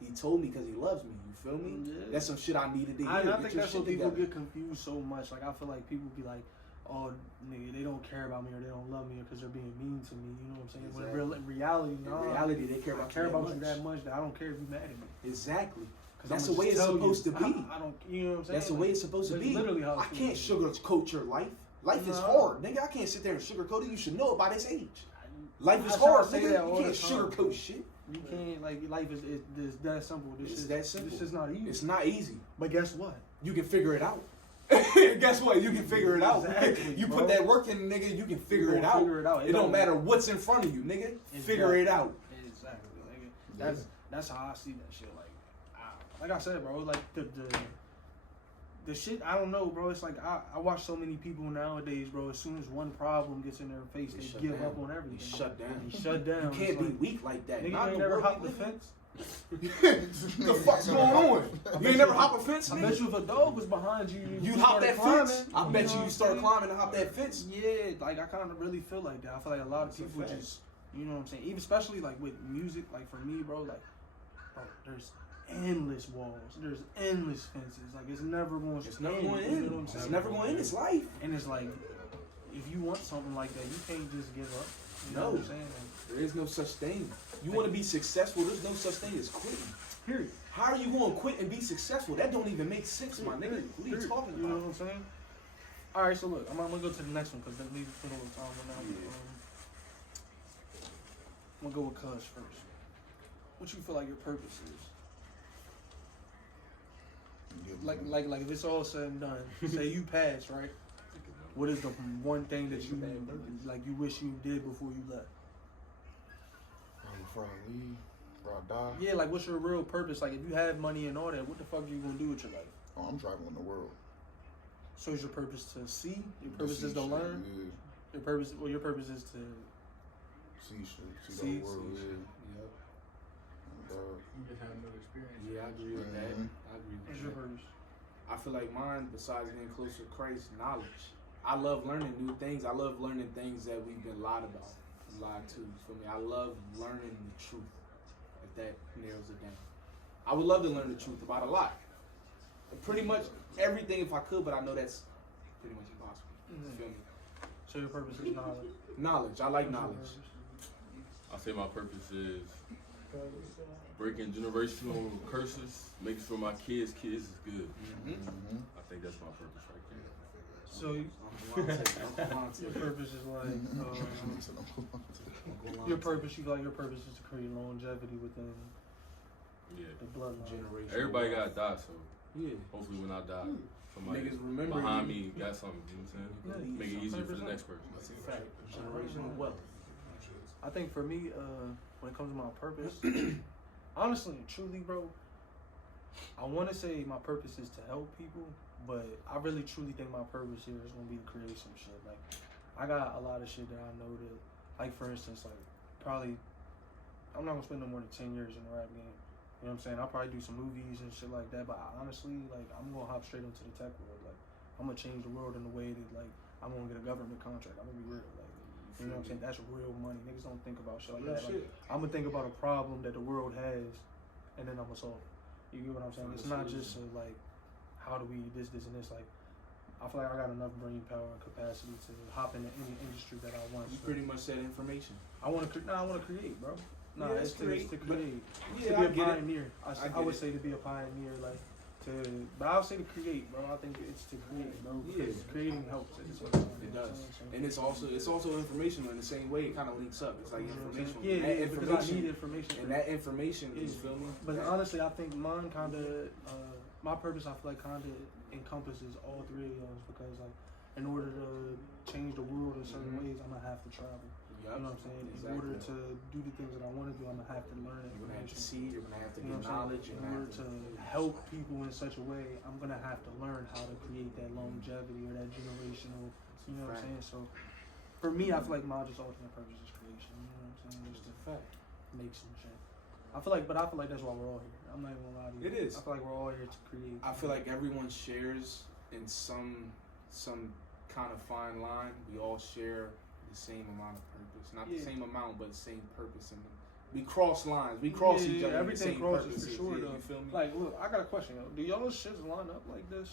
he told me because he loves me. You feel me? Yeah. That's some shit I needed to hear. I Get think your that's shit what people together. get confused so much. Like, I feel like people be like, oh, nigga, they don't care about me or they don't love me because they're being mean to me. You know what I'm saying? Exactly. When in reality, In nah, reality, they care I about care you about that you much. that much that I don't care if you mad at me. Exactly. 'Cause That's I'ma the way just it's tell supposed to be. I don't, you know what I'm saying? That's the way it's supposed to that's be. literally how I it's can't supposed sugarcoat your life. Life is No. hard, nigga. I can't sit there and sugarcoat it. You should know it by this age. Life is I try to hard, say nigga. that all You the can't time. sugarcoat shit. You can't, like, life is that simple. This It's is that simple. This is not easy. It's not easy. But guess what? You can figure it out. Guess what? You can figure it out. Exactly, You bro. put that work in, nigga. You can figure You it gonna out. figure it out. It don't matter what's in front of you, nigga. Figure it out. Exactly. Like, that's how I see that shit. Like I said, bro. Like the shit. I don't know, bro. It's like I watch so many people nowadays, bro. As soon as one problem gets in their face, They they shut give down. up on everything. They shut down. They shut down. You It's can't be like, weak like that. Nigga, Not you ain't in never world hopped we the live in. fence. The fuck's going on? You ain't never hop a fence, I nigga? bet you if a dog was behind you, You hop started that climbing, fence. I bet know you what start I'm saying? climbing and hop that fence. Yeah, like I kind of really feel like that. I feel like a lot of That's a people fact. just, you know what I'm saying? Even especially like with music, like for me, bro, there's endless walls, there's endless fences. Like it's never going to It's end. never going to You know what end. I'm It's saying? never going to end. It's life. And it's like, if you want something like that, you can't just give up. You know No. what I'm saying? Like, There is no such thing. You want to be successful, there's no such thing as quitting. period. How are you going to quit and be successful? That don't even make sense, my nigga. What are you talking You know about? what I'm saying? All right, so look, I'm gonna go to the next one because that leaves a little time now. Yeah. I'm gonna go with Cuz first. What you feel like your purpose is? Like if it's all said and done, say you pass, right? What is the one thing that you like you wish you did before you left? Before I leave, before I die, Yeah, like what's your real purpose? Like if you have money and all that, what the fuck you gonna do with your life? oh, I'm traveling the world. So is your purpose to see? Your purpose See is to shit, learn? yeah. Your purpose is to see shit, see See the world. shit. Yeah. Yep. You just have new experience. Yeah, I agree with that. I agree What's with your that. purpose? I feel like mine, besides getting closer to Christ, knowledge. I love learning new things. I love learning things that we've been lied about, lied to. You feel me? I love learning the truth. If that narrows it down, I would love to learn the truth about a lot. Pretty much everything if I could, but I know that's pretty much impossible. You feel me? So your purpose is knowledge. Knowledge. I like What's your knowledge. purpose? I say my purpose is breaking generational curses, making sure my kids is good. I think that's my purpose right there. So your purpose is like your purpose. You feel like your purpose is to create longevity within Yeah. the bloodline. Generation. Everybody gotta die, so Yeah. hopefully when I die, somebody Niggas remember behind you. me got something. You know what I'm saying? Yeah, Make it easier for the 100%. next person. That's a fact. Generational wealth. I think for me, when it comes to my purpose, honestly, truly, bro, I want to say my purpose is to help people, but I really truly think my purpose here is gonna be to create some shit. Like, I got a lot of shit that I know that, like, for instance, like, probably, I'm not gonna spend no more than 10 years in the rap game. You know what I'm saying? I'll probably do some movies and shit like that, but honestly, like, I'm gonna hop straight into the tech world. Like, I'm gonna change the world in a way that, like, I'm gonna get a government contract. I'm gonna be real. Like, you know what I'm saying? That's real money. Niggas don't think about shit like that. Like, I'm gonna think about a problem that the world has, and then I'm gonna solve it. You get what I'm saying? It's not just like, how do we this, and this. Like, I feel like I got enough brain power and capacity to hop into any industry that I want. You So pretty much said information. I want to. I want to create, bro. No, Yeah, it's to create. but- to Yeah, be I a get it. pioneer. I get would it. say to be a pioneer, like but I'll say to create, bro. I think it's to create, bro. Because creating helps at the same time. It you know what does, I'm saying? and it's also informational in the same way. It kind of links up. It's like information. Yeah, That yeah, because I need information. and that information, you Yeah. feel me? But honestly, I think mine kind of, my purpose, I feel like kind of encompasses all three of those because, like, in order to change the world in certain ways, I'm gonna have to travel. Yup. You know what I'm saying? Exactly. In order to do the things that I want to do, I'm gonna have to learn You're gonna have to information. see. You're gonna have to You know get what I'm knowledge. saying? You're In gonna order have to help people in such a way, I'm gonna have to learn how to create that longevity or that generational. You know what I'm saying? So, for me, I feel like my just ultimate purpose is creation. You know what I'm saying? Just to fact. make some shit. I feel like that's why we're all here. I'm not even gonna lie to you. It is. I feel like we're all here to create. I feel like everyone shares in some kind of fine line. We all share the same amount of purpose, not the Yeah. same amount, but the same purpose. And we cross lines. We cross each other. with the Everything same crosses purposes. for sure. Yeah, Though. you feel me? Like, look, I got a question. Yo. Do y'all shits line up like this?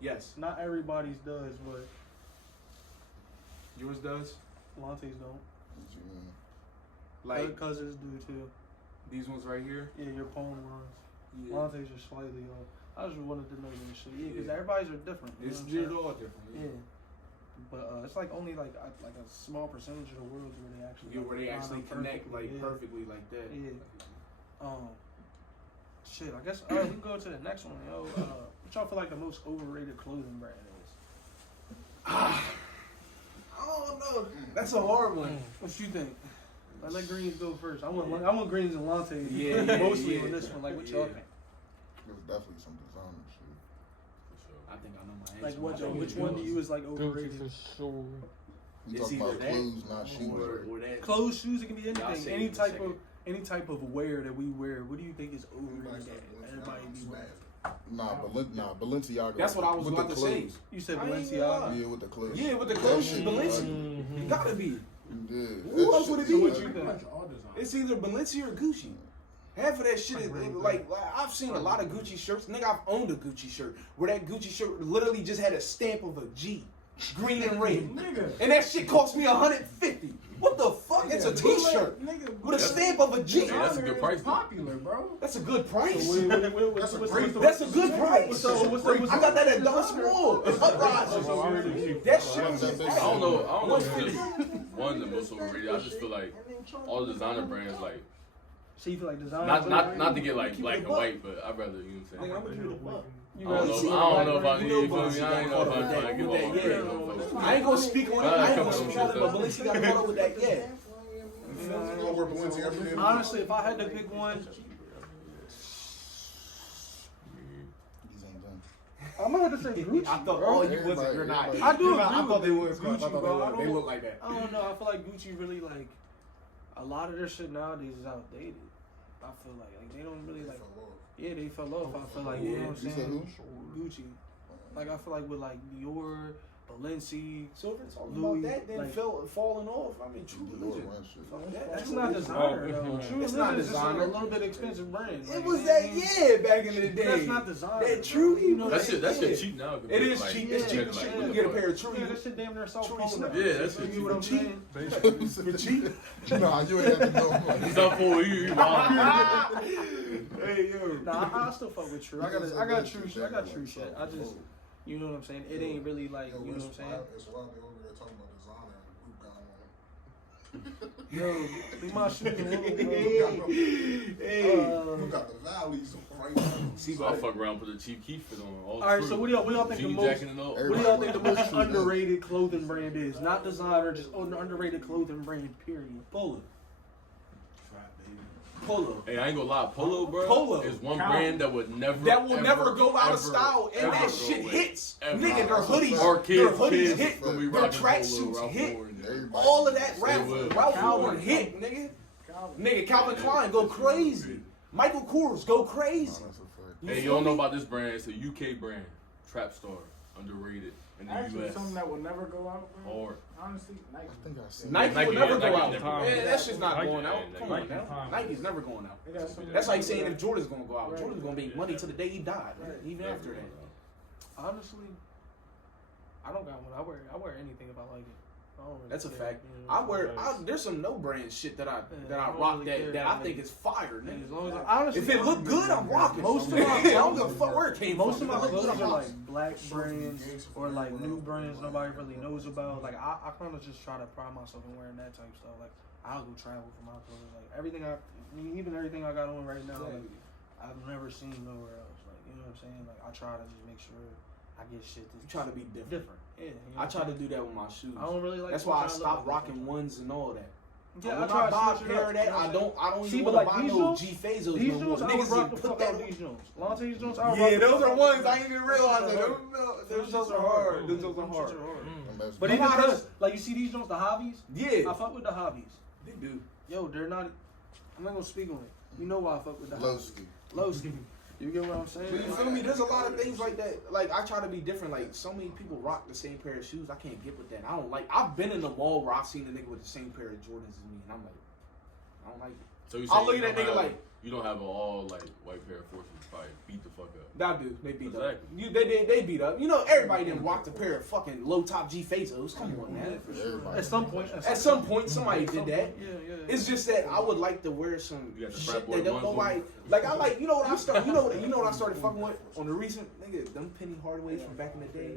Yes. Not everybody's does, but Yours does. Lante's don't. Like Cousins do too. these ones right here. Yeah, your poem lines. Yeah. Lante's are slightly off. I just wanted to know this shit. Yeah, because Yeah. everybody's are different. You It's know what I'm they're all different. saying? Yeah. But it's like only like a small percentage of the world where they actually Yeah, where they line actually up connect perfectly. Yeah. perfectly like that. Yeah. Shit. I guess we can go to the next one, yo. What y'all feel like the most overrated clothing brand is? I don't know. That's a hard one. What you think? I let Greens go first. I want Greens and Lante. Yeah, mostly yeah. on this one. Like, what y'all Yeah. think? There's definitely some designer shit. For sure. I think I know my answer. Like, what? My Which answer one do is- you is like Guilty overrated? for sure. You It's talking either about that clothes, not shoes. or that. Clothes, shoes. It can be Yeah, I'll anything. say Any it in a type second. of wear that we wear. What do you think is overrated? That everybody be wearing. Balenciaga. That's what I was with about the to say. clothes. You said I ain't Balenciaga. gonna lie. Yeah, with the clothes. Yeah, with the That clothes, shit Balenciaga. ugly. It gotta be. Yeah. Who else would it be? So what you Pretty think? much all design. It's either Balenciaga or Gucci. Half of that shit is like I've seen a lot of Gucci shirts. Nigga, I've owned a Gucci shirt where that Gucci shirt literally just had a stamp of a G, green and red, Nigga. and that shit cost me $150. What the fuck? It's a T-shirt Nigga, with a stamp of a G. Yeah, that's a good price, though. Popular, bro. That's a good price. That's a great. That's a good price. what's I got that at Dollar Small. It's uprising. That shit was I I don't know if it's just one of the most overrated. I just feel like all the designer brands, like, So you feel like design? not to get like black and white, but I'd rather, you know what I'm saying? I'm gonna do the buck. I don't know if I need it for me. I ain't know if I'm trying to get With all that, yeah. over. I ain't gonna speak on it. I ain't gonna speak on it, but Balenciaga got caught up with that, yeah. You gonna wear Balenciaga every day? Honestly, if I had to pick one, These ain't done. I'm gonna have to say Gucci. I thought, bro. oh, you wasn't. You're not. Everybody- I do You're not- agree I thought with they was. Gucci, I thought bro. they look like that. I don't know. I feel like Gucci really like a lot of their shit nowadays is outdated. I feel like they don't really like. Yeah, they fell off. I feel like, you know what I'm saying? Gucci. Like, I feel like with like Dior, Balenci, So if it's all Louis, about that, then like, falling off. I mean, True Religion. That's not designer though. True It's not Religion is just designer. a little bit expensive brand. It was that back in the day. That's not designer. That Trudy, you know That shit cheap now. It is like, cheap. yeah, It's cheap. like, You what can the get a fuck? pair of Trudy. Yeah, that shit damn near so Trudy cold. Snuff. Yeah, that shit You know what I'm saying? For cheap. Nah, you ain't have to know. He's up for you. Hey yo. Nah, I still fuck with True. I got True shit. I just, you know what I'm saying? It ain't really like, you know what I'm saying? It's why they over there talking about designer and who got on. Yo, leave my shoes alone, Hey. Who got the valleys right now? See, So I fuck around, put a cheap Keith fit on. All right, so what do y'all think the Jean most? jacket and all. What do y'all think the most underrated clothing brand is? Not designer, just underrated clothing brand. Period. Polo. Polo. Hey, I ain't gonna lie, Polo, bro, Polo. is one brand that would never go out of ever, style, and ever that go shit away. hits. Ever. Nigga, their hoodies, Or their kids hoodies hit, gonna be their rocking tracksuits Polo, Ralph hit. Lauren. All of that They will. Ralph Lauren hit, nigga. Nigga, Calvin Klein go crazy. Michael Kors go crazy. Hey, you don't know about this brand? It's a UK brand, Trap Star, underrated in the Actually, US. something that will never go out. Bro. Hard. Honestly, Nike. I think I seen Nike will Nike, never yeah, go Nike out. never go out. Yeah, that shit's not Nike, going out. yeah, Come Nike. on now. Nike's never going out. They got some- That's like saying if Jordan's gonna go out. Right. Jordan's gonna make money till the day he died. Even after that. Honestly, I don't got one. I wear anything if I like it. I don't really That's a care, fact. you know. There's some no brand shit that I don't rock really care, that I nigga. think is fire, And as nigga. long as honestly, If it look good, I'm rocking. Most of my I don't give a fuck where it came most from. of my If it look clothes good, are I'm like rocking. black brands or like new brands nobody really knows about. Like I kind of just try to pride myself in wearing that type of stuff. Like I'll go travel for my clothes. Like everything everything I got on right now, like I've never seen nowhere else. Like you know what I'm saying? Like I try to just make sure I get shit that's Try to be different. Yeah, you know I what try I'm to do that with my shoes. saying? I don't really like. That's to why I try to look stopped like rocking ones and all that. Yeah, when I try I buy a to switch it pair up, of that, you know what I I'm don't See, even but want like to buy these no joints- G Fazos These no more. joints, I would Niggas rock the would fuck put that out on. these joints. Lonte's joints, I would Yeah, rock the those fuck are out. ones I didn't even realize that. Those Those joints are hard. Those joints are hard. But But even I because, just- like, you see these joints, the hobbies? Yeah, I fuck with the hobbies. they do. Yo, they're not. I'm not gonna speak on it. You know why I fuck with the hobbies. Lowski. Lowski. You get what I'm saying? But you feel me? There's a lot of things like that. Like I try to be different. Like so many people rock the same pair of shoes. I can't get with that. I don't like. I've been in the mall where I've seen a nigga with the same pair of Jordans as me, and I'm like, I don't like it. So you I'll saying look you at that don't nigga have- like- you don't have an all like white pair of forces probably beat the fuck up. I do. They beat up. Exactly. They beat up. You know, everybody didn't rock a pair of fucking low top G Fazos. Come on, man. Everybody. At some point. At some point, somebody did that. Yeah. It's just that I would like to wear some You got the shit frat boy that don't ones nobody on. like. I like, you know what I started. You know what I started fucking with on the recent nigga. Them Penny Hardaways from back in the day.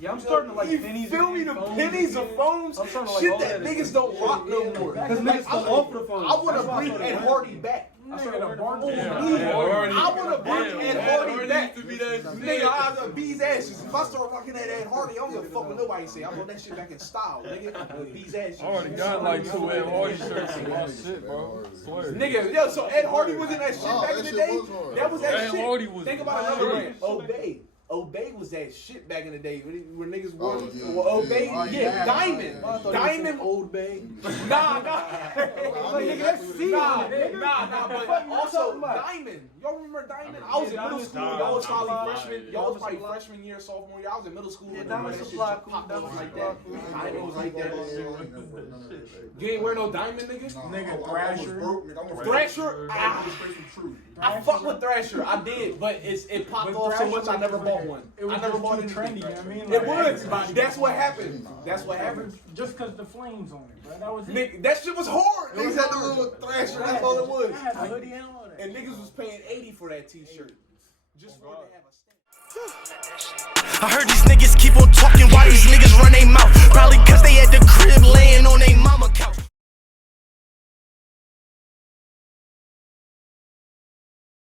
Yeah, I'm starting to like you pennies. feel me? The pennies of phones, I'm starting to like shit all that that niggas don't rock no more. Because Like, niggas come off the phone. I want That's to why I bring started Ed wearing Hardy back. I started wearing the bar. Yeah, I want to bring Ed Hardy back. to be that Nigga, I was bees ashes. If I start rocking that Ed Hardy, I don't give a fuck what nobody say. I want that shit back in style, nigga. Bees ashes. I already got like 2 Ed Hardy shirts in my shit, bro. Swear. Nigga, yo, so Ed Hardy was in that shit Oh, back that in the shit day. was hard. That was that Ed shit. Hardy was Think about hard. another brand. Obey. Obey was that shit back in the day when niggas wore Oh, yeah. well, Obey. Oh, Yeah, yeah. Diamond. Diamond. Old Bay. Nah. Like, nigga, that's C. Nah, nigga. but also talking about? Diamond. Y'all remember Diamond? I I was in remember middle school. Diamond. Y'all was probably Diamond. freshman. Y'all was probably Diamond. freshman year, sophomore year. I was in middle school. Yeah, and Diamond that shit Supply just cool. popped up Diamond like Supply that. cool. Diamond was like that. Nigga, You ain't wear no Diamond, nigga? Nigga, Thrasher. Thrasher? I fuck with Thrasher. I did, but it popped off so much I never bought one. It was I never just bought too it. trendy, you know what I mean? It Like, was. everybody That's what was- happened. That's what happened. Just because the flames on it, bro. That was it. Nigga, that shit was hard. It Niggas was had the hard. little Thrasher. That's all it was. I had a hoodie and all that. And niggas was paying $80 for that t-shirt. Just for it to have a stamp. I heard these niggas keep on talking. Why these niggas run their mouth? Probably cause they at the crib laying on their mama couch.